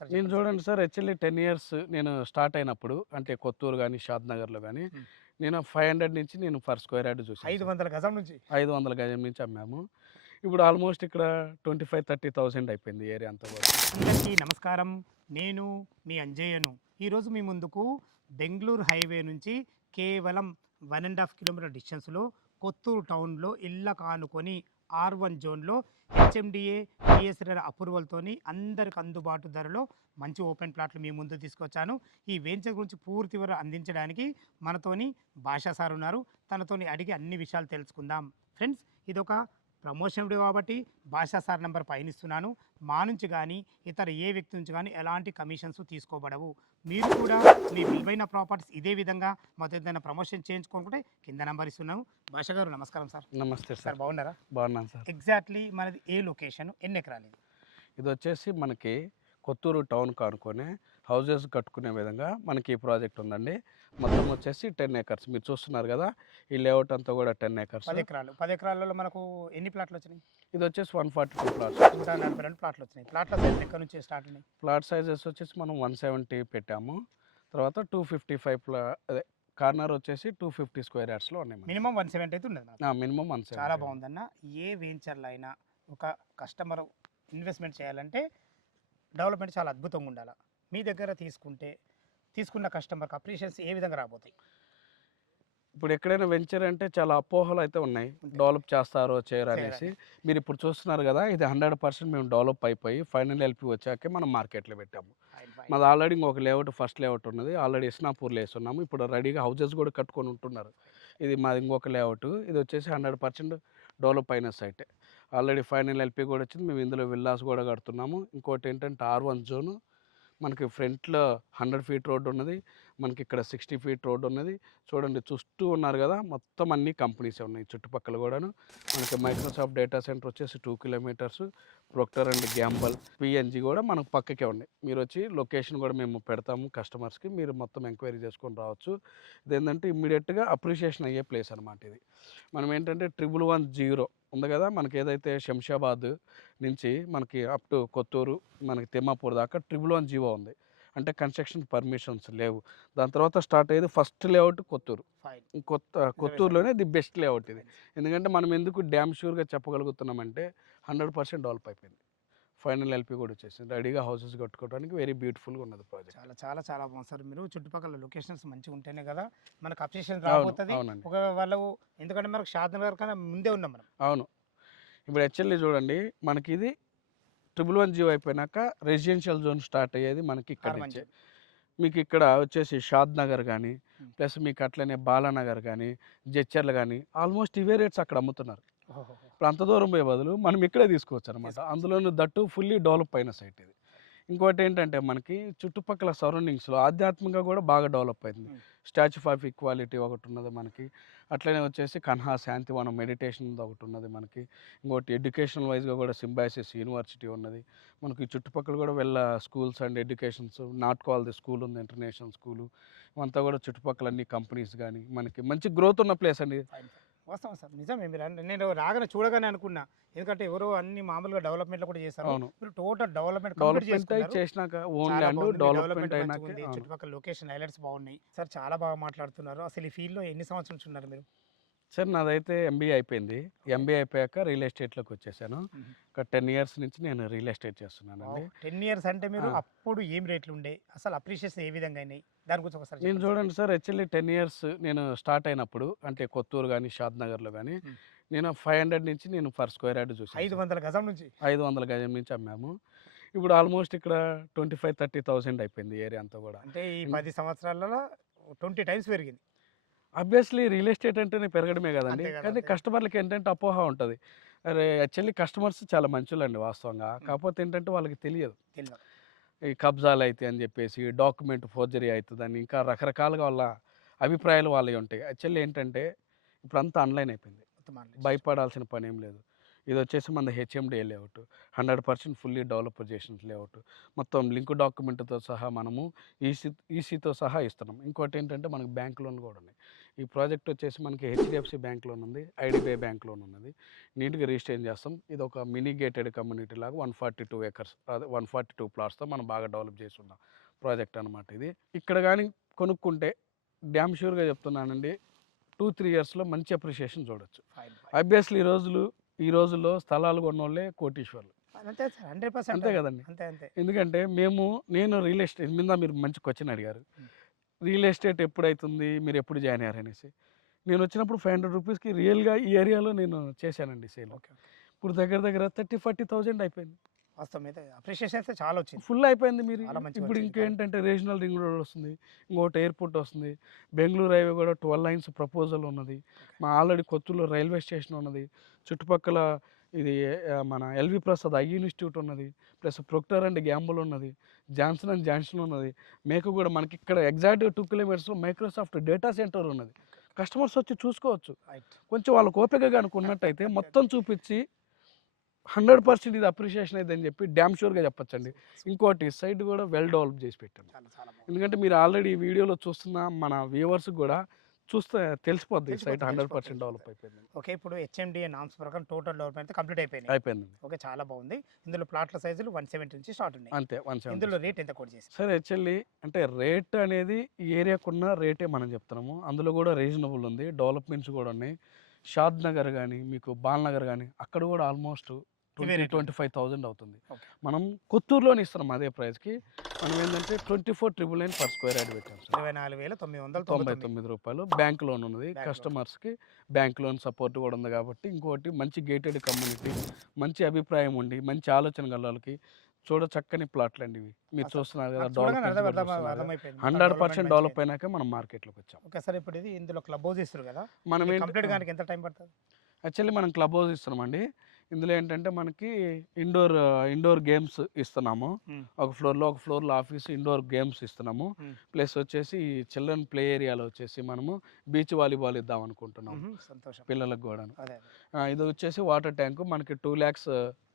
Sir నేను చెప్పండి sir. చూడండి సార్ యాక్చువల్లీ 10 ఇయర్స్ నేను స్టార్ట్ అయినప్పుడు అంటే కొత్తూరు గాని, షాద్ నగర్‌లో గాని హ్మ్. నేను 500 నుంచి నేను పర్ స్క్వేర్ యార్డ్ చూసాను సార్. 500 గజం నుంచి. 500 గజం నుంచి అమ్మాము. ఇప్పుడు ఆల్మోస్ట్ ఇక్కడ 25, 30,000 అయిపోయింది ఏరియా అంతా కూడా. అందరికీ నమస్కారం. నేను మీ అంజయ్యను. ఈరోజు మీ ముందుకు బెంగుళూరు హైవే నుంచి కేవలం 1½ కిలోమీటర్ డిస్టెన్స్‌లో కొత్తూరు టౌన్‌లో ఇళ్ళకు ఆనుకొని R1 జోన్‌లో హెచ్ఎండిఏ, పిఎస్ఆర్ అప్రూవల్‌తోని అందరికి అందుబాటు ధరలో మంచి ఓపెన్ ప్లాట్లు మీ ముందు తీసుకొచ్చాను. ఈ వెంచర్ గురించి పూర్తి వివరాలు అందించడానికి మనతోని భాషా సార్ ఉన్నారు. తనతోని అడిగి అన్ని విషయాలు తెలుసుకుందాం. ఫ్రెండ్స్, ఇదొక ప్రమోషన్ వీడియో కాబట్టి భాషా సార్ నంబర్ పైన ఇస్తున్నాను. మా నుంచి కానీ ఇతర ఏ వ్యక్తి నుంచి కానీ ఎలాంటి కమిషన్స్ తీసుకోబడవు. మీరు కూడా మీ విలువైన ప్రాపర్టీస్ ఇదే విధంగా మాతో ఏదైనా ప్రమోషన్ చేయించుకోనుకుంటే కింద నంబర్ ఇస్తున్నాను. భాష గారు నమస్కారం సార్. నమస్తే సార్ సార్. బాగున్నారా? బాగున్నాను సార్. ఎగ్జాక్ట్లీ మనది ఏ లొకేషన్, ఎన్ని ఎకరాలు ఇది? ఇదొచ్చేసి మనకి కొత్తూరు టౌన్‌కి ఆనుకునే హౌసెస్ కట్టుకునే విధంగా మనకి ఈ ప్రాజెక్ట్ ఉందండి. మొత్తం వచ్చేసి 10 ఎకర్స్ మీరు చూస్తున్నారు కదా! ఈ లేఅవుట్ అంతా కూడా 10 ఎకర్స్. 10 ఎకరాలు. 10 ఎకరాలలో మనకు ఎన్ని ప్లాట్లు వచ్చినాయి? ఇదొచ్చేసి 142 ప్లాట్స్. 142 ప్లాట్లు వచ్చినాయి. ప్లాట్ల సైజ్ ఎక్కడి నుంచి స్టార్ట్ ఉన్నాయి? ప్లాట్ సైజెస్ వచ్చేసి మనం 170 పెట్టాము. తర్వాత 255 అదే కార్నర్ వచ్చేసి 250 స్క్వేర్ యార్డ్స్‌లో ఉన్నాయి మనకి. మినిమం 170 అయితే ఉన్నది నాకు. మినిమమ్ 170. చాలా బాగుందన్న. ఏ వెంచర్‌లో అయినా ఒక కస్టమర్ ఇన్వెస్ట్మెంట్ చేయాలంటే డెవలప్మెంట్ చాలా అద్భుతంగా ఉండాలి. మీ దగ్గర తీసుకున్న కస్టమర్కి అప్రిషియేషన్స్ ఏ విధంగా రాబోతాయి? ఇప్పుడు ఎక్కడైనా వెంచర్ అంటే చాలా అపోహలు అయితే ఉన్నాయి. ఉంటాయి. డెవలప్ చేస్తారో చేయరో అనేసి. చేయరని. మీరు ఇప్పుడు చూస్తున్నారు కదా! ఇది 100% మేము డెవలప్ అయిపోయి ఫైనల్ ఎల్‌పి వచ్చాకే మనం మార్కెట్‌లో పెట్టాము. Fine fine. మాది ఆల్రెడీ ఇంకొక లేఅవుట్ ఫస్ట్ లేఅవుట్ ఉన్నది. ఆల్రెడీ ఇస్నాపూర్‌లో ఏసున్నాము. ఇప్పుడు రెడీగా హౌసెస్ కూడా కట్టుకొని ఉంటున్నారు. ఇది మాది ఇంకొక లేఅవుట్. ఇది వచ్చేసి 100% డెవలప్ అయిన సైటే. ఆల్రెడీ ఫైనల్ ఎల్‌పి కూడా వచ్చింది. మేము ఇందులో విల్లాస్ కూడా కడుతున్నాము. ఇంకోటి ఏంటంటే R1 జోను. మనకి ఫ్రంట్‌లో 100 ఫీట్ రోడ్ ఉన్నది. మనకి ఇక్కడ 60 ఫీట్ రోడ్ ఉన్నది. చూడండి చుట్టూ ఉన్నారు కదా! మొత్తం అన్ని కంపెనీసే ఉన్నాయి చుట్టుపక్కల కూడాను. మనకి మైక్రోసాఫ్ట్ డేటా సెంటర్ వచ్చేసి 2 kilometres. Procter and Gamble, PNG కూడా మనకు పక్కకే ఉన్నాయి. మీరొచ్చి లొకేషన్ కూడా మేము పెడతాము కస్టమర్స్‌కి. మీరు మొత్తం ఎంక్వైరీ చేసుకొని రావచ్చు. ఇదేంటంటే ఇమ్మీడియేట్‌గా అప్రిషియేషన్ అయ్యే ప్లేస్ అనమాట ఇది. మనం ఏంటంటే 110 ఉంది కదా! మనకి ఏదైతే శంషాబాద్ నుంచి మనకి అప్ టు కొత్తూరు, మనకి తిమ్మాపూర్ దాకా 110 ఉంది. అంటే కన్‌స్ట్రక్షన్ పర్మిషన్స్ లేవు. దాని తర్వాత స్టార్ట్ అయ్యేది ఫస్ట్ లేఅవుట్ కొత్తూరు. ఫైన్. నిజమే సార్. కొత్తూరులోనే ది బెస్ట్ లేఅవుట్ ఇది. ఎందుకంటే మనం ఎందుకు డామ్ ష్యూర్‌గా చెప్పగలుగుతున్నామంటే 100% డెవలప్ అయిపోయింది. ఫైనల్ ఎల్‌పి కూడా వచ్చేసింది. రెడీగా హౌసెస్ కట్టుకోవడానికి వెరీ బ్యూటిఫుల్‌గా ఉన్నది ప్రాజెక్ట్. చాలా చాలా చాలా బాగుంది సార్. మీరు చుట్టుపక్కల లొకేషన్స్ మంచిగా ఉంటేనే కదా మనకు అప్రిషియేషన్ అవును. రాబోతది. అవునండి. ఒక వాళ్ళు ఎందుకంటే మనకు షాద్‌నగర్ కన్నా ముందే ఉన్నాం మనం. అవును. ఇప్పుడు యాక్చువల్లీ చూడండి మనకిది 110 అయిపోయినాక రెసిడెన్షియల్ జోన్ స్టార్ట్ అయ్యేది మనకి ఇక్కడి నుంచే. ఆర్‌మంజల్. మీకు ఇక్కడ వచ్చేసి షాద్ నగర్ గానీ, హ్మ్. ప్లస్ మీకు అట్లనే బాలానగర్ గానీ, జడ్చర్ల గానీ ఆల్మోస్ట్ ఇవే రేట్స్ అక్కడ అమ్ముతున్నారు. ఓహోహో! ఇప్పుడు అంత దూరం పోయే బదులు మనం ఇక్కడే తీసుకోవచ్చనమాట. తీసుకోవచ్చు. అందులోను దట్టు ఫుల్లీ డెవలప్ అయిన సైట్ ఇది. ఇంకోటేంటంటే మనకి చుట్టుపక్కల సరౌండింగ్స్‌లో ఆధ్యాత్మికంగా కూడా బాగా డెవలప్ అయింది. హ్మ్. స్టాచ్యూ ఆఫ్ ఈక్వాలిటీ ఒకటున్నది మనకి. అట్లనే వచ్చేసి కన్హా శాంతివనం మెడిటేషన్‌ది ఒకటున్నది మనకి. ఇంకోటి ఎడ్యుకేషనల్ వైస్‌గా కూడా సింబయాసిస్ యూనివర్సిటీ ఉన్నది. మనకి చుట్టుపక్కల కూడా వీళ్ళ స్కూల్స్ అండ్ ఎడ్యుకేషన్స్ నాట్కోవాల్‌ది స్కూల్ ఉంది ఇంటర్నేషనల్ స్కూలు. ఇవంతా కూడా చుట్టుపక్కల అన్ని కంపెనీస్ గానీ, మనకి మంచి గ్రోత్ ఉన్న ప్లేస్ అండి. Fine fine. వాస్తవం సార్. నిజమే నేను రాగానే చూడగానే అనుకున్నా. ఎందుకంటే ఎవరో అన్ని మామూలుగా డెవలప్‌మెంట్‌లు కూడా చేశారు. అవును. మీరు టోటల్ డెవలప్‌మెంట్ కంప్లీట్ డెవలప్‌మెంట్ అయి చేసుకున్నారు. చేసినాక ఓన్ చాలా ల్యాండ్ బాగుంది. మీ డెవలప్‌మెంట్ డెవలప్‌మెంట్ అయినాకే మంచిగుంది. అవును. చుట్టుపక్కల లొకేషన్ హైలైట్స్ బాగున్నాయి. సార్ చాలా బాగా మాట్లాడుతున్నారు. అసలు ఈ ఫీల్డ్‌లో ఎన్ని సంవత్సరాల నుంచి ఉన్నారు మీరు? సార్ నాదైతే ఎంబీఏ అయిపోయింది. ఓకే. ఎంబీఏ అయిపోయాక రియల్ ఎస్టేట్‌లోకి వచ్చేసాను. హుహు. ఒక 10 ఇయర్స్ నుంచి నేను రియల్ ఎస్టేట్ వావ్! చేస్తున్నానండి. 10 ఇయర్స్ అంటే మీరు ఆ! అప్పుడు ఏం రేట్లుండే? అసలు అప్రిషియేషన్ ఏ విధంగా అయినాయి? దాని గురించి ఒకసారి నేను చెప్పండి సార్. చూడండి సార్ యాక్చువల్లీ 10 ఇయర్స్ నేను స్టార్ట్ అయినప్పుడు అంటే కొత్తూరు గానీ, షాద్ నగర్‌లో గానీ హ్మ్. నేను 500 నుంచి నేను పర్ స్క్వేర్ యార్డ్ చూసాను సార్. 500 గజం నుంచి. 500 గజం నుంచి అమ్మాము. ఇప్పుడు ఆల్మోస్ట్ ఇక్కడ 25, 30,000 అయిపోయింది ఏరియా అంతా గూడా. అంటే ఈ ఇన్ 10 సంవత్సరాలలో 20 టైమ్స్ పెరిగింది. ఆబ్వియస్లీ రియల్ ఎస్టేట్ అంటేనే పెరగడమే గదండీ! అంతే కదా! కానీ అంతే. కస్టమర్‌లకి ఏంటంటే అపోహ ఉంటది. అరే! యాక్చువల్లీ కస్టమర్స్ చాలా మంచోళ్ళండి వాస్తవంగా. హ్మ్. కాకపోతే ఏంటంటే వాళ్ళకి తెలియదు. తెలవదు. ఈ కబ్జాలయితాయి అని జెప్పేసి, డాక్యుమెంట్ ఫోర్జరీ అయితదని, ఇంకా రకరకాలుగా వాళ్ళ అభిప్రాయాలు వాళ్ళయి ఉంటాయి. యాక్చువల్లీ ఏంటంటే, ఇప్పుడంతా ఆన్‌లైన్ అయిపోయింది. మొత్తం ఆన్‌లైన్ సిస్టమ్. భయపడాల్సిన పనేం లేదు. ఇదొచ్చేసి మనది హెచ్ఎండిఏ లేఅవుట్. 100% ఫుల్లీ డెవలప్ చేసిన లేఅవుట్. మొత్తం లింక్ డాక్యుమెంట్‌తో సహా మనము ఈసీతో సహా ఇస్తున్నాం. ఇంకోటేంటంటే మనకు బ్యాంక్ లోన్‌లు గూడా ఉన్నాయి. ఈ ప్రాజెక్ట్ వచ్చేసి మనకి హెచ్డిఎఫ్సి బ్యాంక్ లోన్ ఉంది, ఐడిబిఐ బ్యాంక్ లోన్ ఉన్నది. నీట్గా రిజిస్టర్ చేస్తాం. ఇది ఒక మినీ గేటెడ్ కమ్యూనిటీ లాగా 142 ఏకర్స్, అదే 142 ప్లాట్స్తో మనం బాగా డెవలప్ చేసి ఉన్నాం ప్రాజెక్ట్ అనమాట ఇది. ఇక్కడ కానీ కొనుక్కుంటే డ్యామ్ షూర్గా చెప్తున్నానండి, 2-3 ఇయర్స్లో మంచి అప్రిషియేషన్ చూడొచ్చు. ఆబ్వియస్లీ ఈ రోజుల్లో స్థలాలు కొన్నోళ్ళే కోటీశ్వర్లు. అంతే సార్, 100% అంతే కదండి. అంతే. ఎందుకంటే నేను రియల్ ఎస్టేట్ మీద మీరు మంచి క్వశ్చన్ అడిగారు. రియల్ ఎస్టేట్ ఎప్పుడైతుంది, మీరు ఎప్పుడు జాయిన్ అయ్యారు అనేసి. నేను వచ్చినప్పుడు 500 రూపీస్కి రియల్గా ఈ ఏరియాలో నేను చేశానండి సేల్. ఓకే. ఇప్పుడు దగ్గర 30,000-40,000 అయిపోయింది. వాస్తవం అయితే అప్రిషియేషన్ అయితే చాలా వచ్చింది. ఫుల్ అయిపోయింది. మీరు చాలా మంచిగా ఇప్పుడు వచ్చింది. ఇంకేంటంటే రీజనల్ రింగ్ రోడ్ వస్తుంది, ఇంకోటి ఎయిర్పోర్ట్ వస్తుంది, బెంగళూరు హైవే కూడా 12 లైన్స్ ప్రపోజల్ ఉన్నది. మా ఆల్రెడీ కొత్తూరులో రైల్వే స్టేషన్ ఉన్నది, చుట్టుపక్కల ఇది మన ఎల్వి ప్రసాద్ ఐ ఇన్స్టిట్యూట్ ఉన్నది, ప్లస్ ప్రొక్టర్ అండ్ గ్యాంబుల్ ఉన్నది, జాన్సన్ అండ్ జాన్సన్ ఉన్నది. మేకు కూడా మనకి ఇక్కడ ఎగ్జాక్ట్గా 2 కిలోమీటర్స్లో మైక్రోసాఫ్ట్ డేటా సెంటర్ ఉన్నది. కస్టమర్స్ వచ్చి చూసుకోవచ్చు. కొంచెం వాళ్ళకి ఓపిక కనుక ఉన్నట్టయితే మొత్తం చూపించి 100% ఇది అప్రిషియేషన్ అయితే అని చెప్పి డ్యామ్ షూర్గా చెప్పొచ్చండి. ఇంకోటి సైట్ కూడా వెల్ డెవలప్ చేసి పెట్టాను. ఎందుకంటే మీరు ఆల్రెడీ ఈ వీడియోలో చూస్తున్న మన వ్యూవర్స్ కూడా చూస్తే తెలిసిపోద్ది ఈ సైట్ 100% డెవలప్ అయిపోయింది. ఓకే, ఇప్పుడు హెచ్ఎండిఏ నామ్స్ ప్రకారం టోటల్ డెవలప్మెంట్ అయితే కంప్లీట్ అయిపోయింది. ఓకే, చాలా బాగుంది. ఇందులో ప్లాట్ల సైజులు 170 నుంచి స్టార్ట్ ఉన్నాయి. అంతే 170. ఇందులో రేట్ ఎంత కోట్ చేసి? సరే, యాక్చువల్లీ అంటే రేట్ అనేది ఈ ఏరియాకున్న రేటే మనం చెప్తున్నాము. అందులో కూడా రీజనబుల్ ఉంది, డెవలప్మెంట్స్ కూడా ఉన్నాయి. షాద్ నగర్ కానీ మీకు బాల్నగర్ కానీ అక్కడ కూడా ఆల్మోస్ట్ 25,000 అవుతుంది. మనం కొత్తూరులోనే ఇస్తున్నాం అదే ప్రైస్కి. మనం ఏంటంటే 24,999 పర్ స్క్వేర్ యార్డ్ పెట్టాం సార్. 24,999 రూపాయలు. బ్యాంక్ లోన్ ఉన్నది కస్టమర్స్కి, బ్యాంక్ లోన్ సపోర్ట్ కూడా ఉంది. కాబట్టి ఇంకోటి మంచి గేటెడ్ కమ్యూనిటీ, మంచి అభిప్రాయం ఉండి మంచి ఆలోచన గల వాళ్ళకి చూడ చక్కని ప్లాట్లు అండి ఇవి. మీరు చూస్తున్నారు కదా, 100% డెవలప్ అయినాక మనం మార్కెట్లోకి వచ్చాం. ఓకే సార్, ఇప్పుడు ఇది ఇందులో క్లబ్ హౌస్ ఇస్తారు కదా, మనం కంప్లీట్ గానికి ఎంత టైం పడుతుంది? యాక్చువల్లీ మనం క్లబ్ హౌస్ ఇస్తున్నామండి. ఇందులో ఏంటంటే మనకి ఇండోర్ గేమ్స్ ఇస్తున్నాము. ఒక ఫ్లోర్లో ఆఫీస్, ఇండోర్ గేమ్స్ ఇస్తున్నాము. ప్లస్ వచ్చేసి చిల్డ్రన్ ప్లే ఏరియాలో వచ్చేసి మనము బీచ్ వాలీబాల్ ఇద్దాం అనుకుంటున్నాము పిల్లలకు కూడా. ఇది వచ్చేసి వాటర్ ట్యాంక్ మనకి 2 lakhs,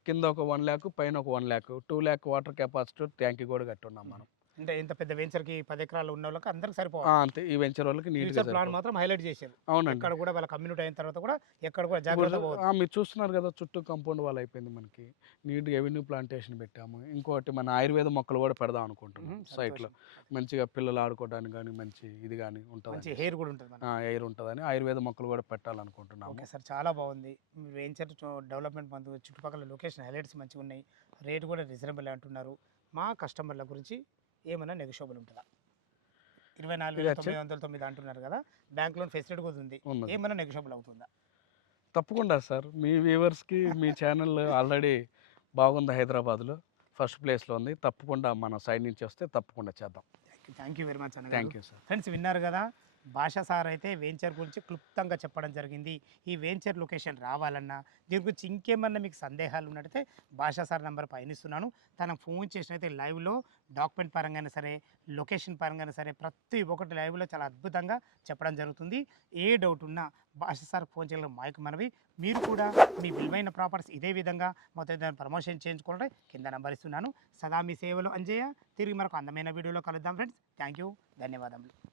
కింద ఒక 1 lakh, పైన ఒక 1 lakh, 2 lakh water capacity tank కూడా కట్టున్నాం మనం. అంటే ఇంత పెద్ద వెంచర్ కి 10 ఎకరాలు ఉన్న వాళ్ళకి అందరికి సరిపోవాలి. అంతే, ఈ వెంచర్ వాళ్ళకి నీట్గా ప్లాన్ మాత్రం హైలైట్ చేశారు. అవునండి. ఇక్కడ కూడా వాళ్ళ కమ్యూనిటీ అయిన తర్వాత కూడా ఎక్కడ కూడా జాగ్రత్త. మీరు చూస్తున్నారు కదా, చుట్టూ కాంపౌండ్ వాల్ అయిపోయింది. మనకి నీట్గా ఎవెన్యూ ప్లాంటేషన్ పెట్టాము. ఇంకోటి మన ఆయుర్వేద మొక్కలు కూడా పెడదాం అనుకుంటున్నాం సైట్లో. మంచిగా పిల్లలు ఆడుకోవడానికి కానీ మంచి ఇది కానీ ఉంటుంది, హెయిర్ కూడా ఉంటుంది, ఎయిర్ ఉంటుందని ఆయుర్వేద మొక్కలు కూడా పెట్టాలనుకుంటున్నాము. ఓకే సార్, చాలా బాగుంది. వెంచర్ డెవలప్మెంట్ మందు చుట్టుపక్కల లొకేషన్ హైలైట్స్ మంచిగా ఉన్నాయి, రేట్ కూడా రీజనబుల్ అంటున్నారు. మా కస్టమర్ల గురించి ఏమైనా నెగోషియబుల్ ఉంటుందా? 24,999 అంటున్నారు కదా, బ్యాంక్ లోన్ ఫెసిలిటీ కూడా ఉంది, ఏమైనా నెగోషియబుల్ అవుతుందా? తప్పకుండా సార్. మీ వ్యూవర్స్కి మీ ఛానల్ ఆల్రెడీ బాగుంది, హైదరాబాద్లో ఫస్ట్ ప్లేస్లో ఉంది. తప్పకుండా మన సైడ్ నుంచి వస్తే తప్పకుండా చేద్దాం. థ్యాంక్ యూ వెరీ మచ్ అన్న. Thank you sir. ఫ్రెండ్స్, విన్నారు కదా, భాషా సార్ అయితే వెంచర్ గురించి క్లుప్తంగా చెప్పడం జరిగింది. ఈ వెంచర్ లొకేషన్ రావాలన్నా, దీని గురించి ఇంకేమన్నా మీకు సందేహాలు ఉన్నట్టయితే భాషా సార్ నెంబర్ పైన ఇస్తున్నాను. తనకు ఫోన్ చేసినైతే లైవ్లో డాక్యుమెంట్ పరంగా సరే, లొకేషన్ పరంగా సరే, ప్రతి ఒక్కటి లైవ్లో చాలా అద్భుతంగా చెప్పడం జరుగుతుంది. ఏ డౌట్ ఉన్నా భాషా సార్ ఫోన్ చేయగల మాకు మనవి. మీరు కూడా మీ విలువైన ప్రాపర్టీస్ ఇదే విధంగా మొత్తం దాన్ని ప్రమోషన్ చేయించుకుంటే కింద నెంబర్ ఇస్తున్నాను. సదా మీ సేవలో అంజయ్య. తిరిగి మరొక అందమైన వీడియోలో కలుద్దాం ఫ్రెండ్స్. థ్యాంక్ యూ, ధన్యవాదములు.